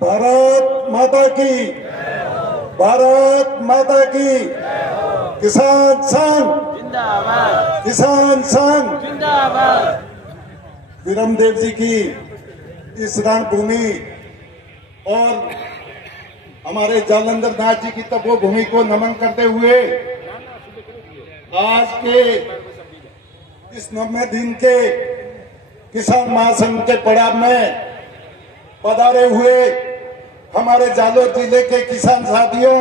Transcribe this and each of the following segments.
भारत माता की, भारत माता की। किसान संघ जिंदाबाद, किसान संघ जिंदाबाद। विरमदेव जी की इस रणभूमि और हमारे जालंधर नाथ जी की तपोभूमि को नमन करते हुए आज के इस 90 दिन के किसान महासंघ के पड़ाव में पधारे हुए हमारे जालोर जिले के किसान साथियों,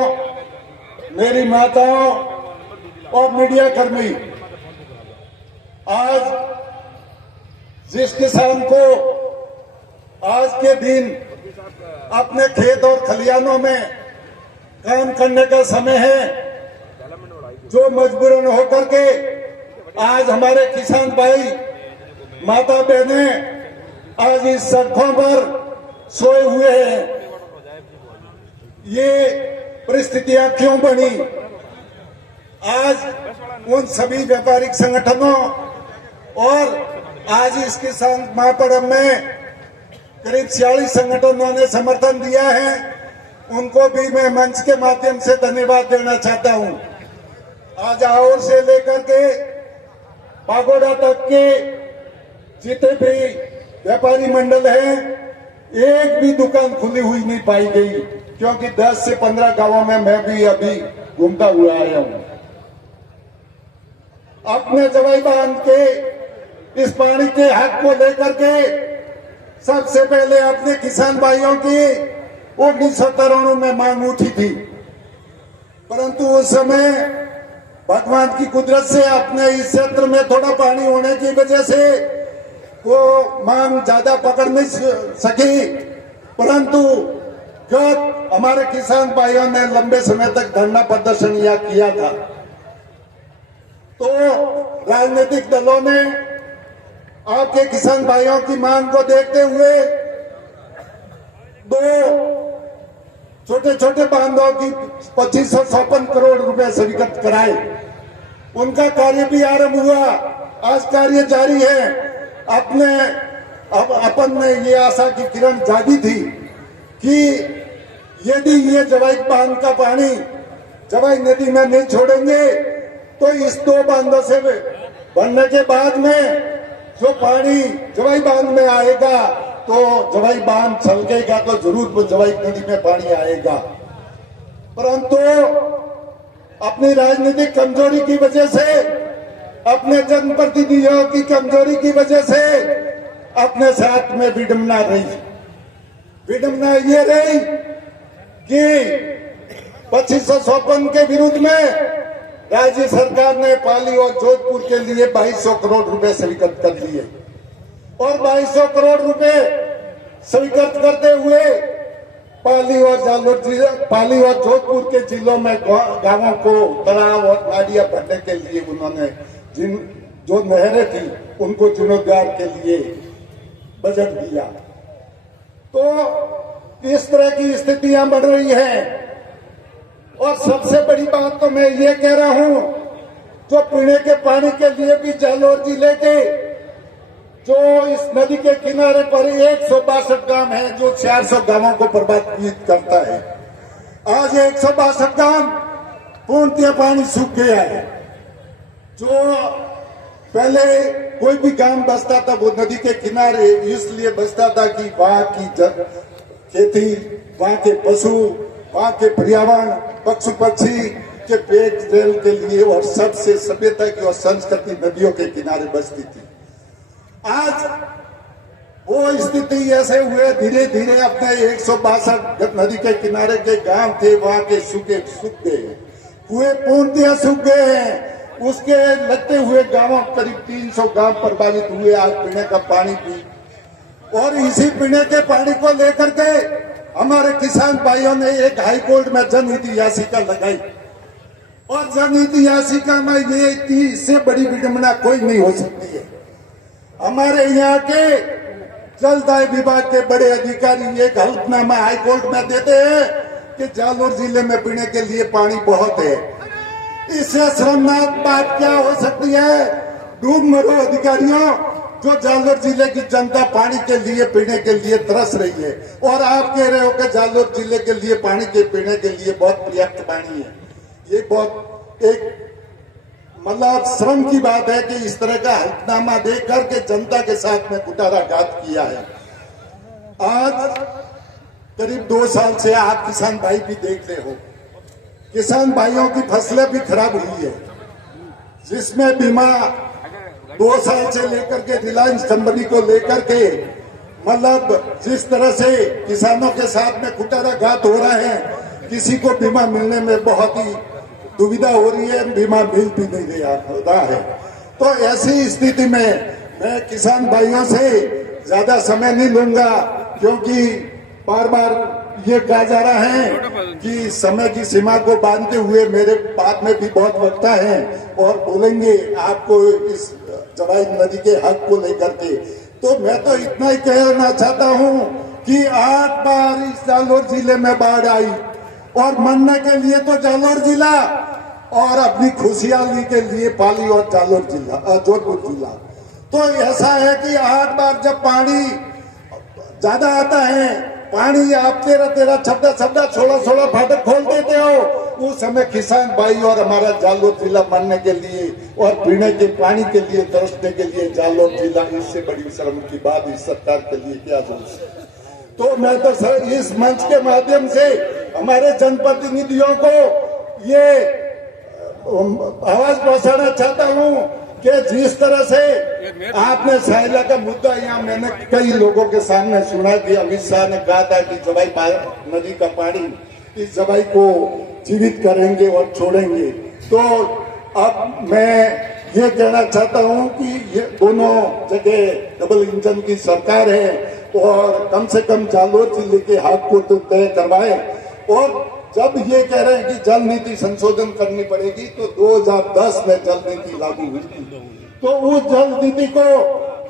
मेरी माताओं और मीडिया कर्मी, आज जिस किसान को आज के दिन अपने खेत और खलिहानों में काम करने का समय है, जो मजबूरन होकर के आज हमारे किसान भाई माता बहनें आज इस सड़कों पर सोए हुए हैं, ये परिस्थितियां क्यों बनी? आज उन सभी व्यापारिक संगठनों और आज इस किसान महापर्व में करीब 46 संगठनों ने समर्थन दिया है, उनको भी मैं मंच के माध्यम से धन्यवाद देना चाहता हूं। आज आहोर से लेकर के बागोड़ा तक के जितने भी व्यापारी मंडल हैं, एक भी दुकान खुली हुई नहीं पाई गई, क्योंकि 10 से 15 गांवों में मैं भी अभी घूमता हुआ आया हूं। अपने जवाई बांध के इस पानी के हक को लेकर के सबसे पहले अपने किसान भाइयों की 1993 में मांग उठी थी, परंतु उस समय भगवान की कुदरत से अपने इस क्षेत्र में थोड़ा पानी होने की वजह से वो मांग ज्यादा पकड़ नहीं सकी, परंतु जब हमारे किसान भाइयों ने लंबे समय तक धरना प्रदर्शन किया था, तो राजनीतिक दलों ने आपके किसान भाइयों की मांग को देखते हुए दो छोटे छोटे बांधों की 2556 करोड़ रुपए स्वीकृत कराए। उनका कार्य भी आरंभ हुआ, आज कार्य जारी है। अपन ने ये आशा की किरण जागी थी कि यदि ये जवाई बांध का पानी जवाई नदी में नहीं छोड़ेंगे तो इस दो बांधों से बनने के बाद में जो पानी जवाई बांध में आएगा तो जवाई बांध छलकेगा तो जरूर जवाई नदी में पानी आएगा, परंतु अपनी राजनीतिक कमजोरी की वजह से, अपने जनप्रतिनिधियों की कमजोरी की वजह से अपने साथ में विडंबना रही। विडंबना ये रही कि 2556 के विरुद्ध में राज्य सरकार ने पाली और जोधपुर के लिए 2200 करोड़ रुपए स्वीकृत कर लिए और 2200 करोड़ रुपए स्वीकृत करते हुए पाली और जोधपुर के जिलों में गांवों को तालाब और नालियां भरने के लिए उन्होंने जो नहरें थी उनको जीर्णोद्धार के लिए बजट दिया। तो इस तरह की स्थितियां बढ़ रही हैं। और सबसे बड़ी बात तो मैं ये कह रहा हूं, जो पीने के पानी के लिए भी जालोर जिले के जो इस नदी के किनारे पर 162 गांव है, जो 400 गांवों को प्रभावित करता है। आज 162 गांव पूर्णतः पानी सूख गया है। जो पहले कोई भी गांव बसता था वो नदी के किनारे इसलिए बसता था कि वहां की खेती, वहां के पशु, वहां के पर्यावरण, पशु पक्षी के पेट जल के लिए और सबसे सभ्यता की और संस्कृति नदियों के किनारे बसती थी। आज वो स्थिति ऐसे हुए, धीरे धीरे अपने 162 नदी के किनारे के गांव थे वहां के सूख गए, कुएं पूर्णतः सूख गए हैं। उसके लगते हुए गांवों करीब 300 गांव प्रभावित हुए आज पीने का पानी पी। और इसी पीने के पानी को लेकर के हमारे किसान भाइयों ने एक हाई कोर्ट में जनहित याचिका लगाई और जनहित याचिका में ये इससे बड़ी विडंबना कोई नहीं हो सकती है। हमारे यहाँ के जलदाय विभाग के बड़े अधिकारी एक हल्फनामा हाई कोर्ट में देते हैं कि जालोर जिले में पीने के लिए पानी बहुत है। इससे शर्मनाक बात क्या हो सकती है? डूब मरो अधिकारियों, जो जालौर जिले की जनता पानी के लिए पीने के लिए तरस रही है, और आप कह रहे हो कि जालौर जिले के लिए पानी के पीने के लिए बहुत पर्याप्त पानी है। ये बहुत एक मतलब श्रम की बात है कि इस तरह का हल्फनामा दे करके जनता के साथ में कुठाराघात किया है। आज करीब 2 साल से आप किसान भाई भी देख रहे हो, किसान भाइयों की फसलें भी खराब हुई है, जिसमें बीमा 2 साल से लेकर के रिलायंस कंपनी को लेकर के मतलब जिस तरह से किसानों के साथ में कुठाराघात हो रहा है, किसी को बीमा मिलने में बहुत ही दुविधा हो रही है, बीमा मिल भी नहीं रहा है। तो ऐसी स्थिति में मैं किसान भाइयों से ज्यादा समय नहीं लूंगा, क्योंकि बार बार ये कहा जा रहा है कि समय की सीमा को बांधते हुए मेरे बाद में भी बहुत वक्त है और बोलेंगे आपको इस जवाई नदी के हक को लेकर के। तो मैं तो इतना ही कहना चाहता हूं कि 8 बार इस जालौर जिले में बाढ़ आई, और मरने के लिए तो जालौर जिला और अपनी खुशहाली के लिए पाली और जालौर जिला जोधपुर जिला। तो ऐसा है कि 8 बार जब पानी ज्यादा आता है, पानी आप 13 14 16 फाटक खोल देते हो, उस समय किसान भाई और हमारा जालौर जिला मरने के लिए और पीने के पानी के लिए तरसने के लिए जालौर जिला, इससे बड़ी शर्म की बात इस सरकार के लिए क्या जरूरत है। तो मैं तो सर इस मंच के माध्यम से हमारे जनप्रतिनिधियों को ये आवाज पहुंचाना चाहता हूं कि जिस तरह से आपने साहिला का मुद्दा यहाँ मैंने कई लोगों के सामने सुना कि अमित शाह ने कहा था कि जवाई नदी का पानी इस जवाई को जीवित करेंगे और छोड़ेंगे। तो अब मैं ये कहना चाहता हूं कि ये दोनों जगह डबल इंजन की सरकार है, और कम से कम जालौर जिले के हक को तो तय करवाए। और जब ये कह रहे हैं कि जल नीति संशोधन करनी पड़ेगी, तो 2010 में जल नीति लागू हुई थी, तो उस जल नीति को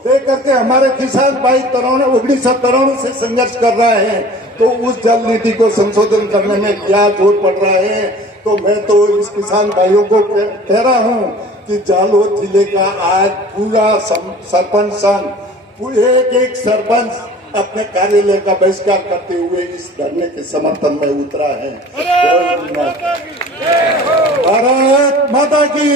लेकर के हमारे किसान भाई उगड़ी तरुण से संघर्ष कर रहे हैं। तो उस जल नीति को संशोधन करने में क्या जोर पड़ रहा है। तो मैं तो इस किसान भाइयों को कह रहा हूं कि जालौर जिले का आज पूरा सरपंच संघ एक सरपंच अपने कार्यालय का बहिष्कार करते हुए इस धरने के समर्थन में उतरा है। भारत माता की